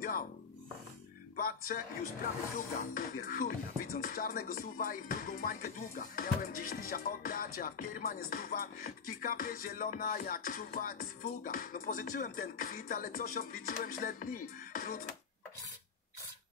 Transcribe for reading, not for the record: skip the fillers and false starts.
yo. Patrzę, już prawie druga. Mówię chujna, widząc czarnego suwa i w drugą mańkę długa. Miałem dziś tysia oddać, a w kiermanie stuwa. W kikawie zielona jak suwak z fuga. No pożyczyłem ten kwit, ale coś obliczyłem źle dni. Trudno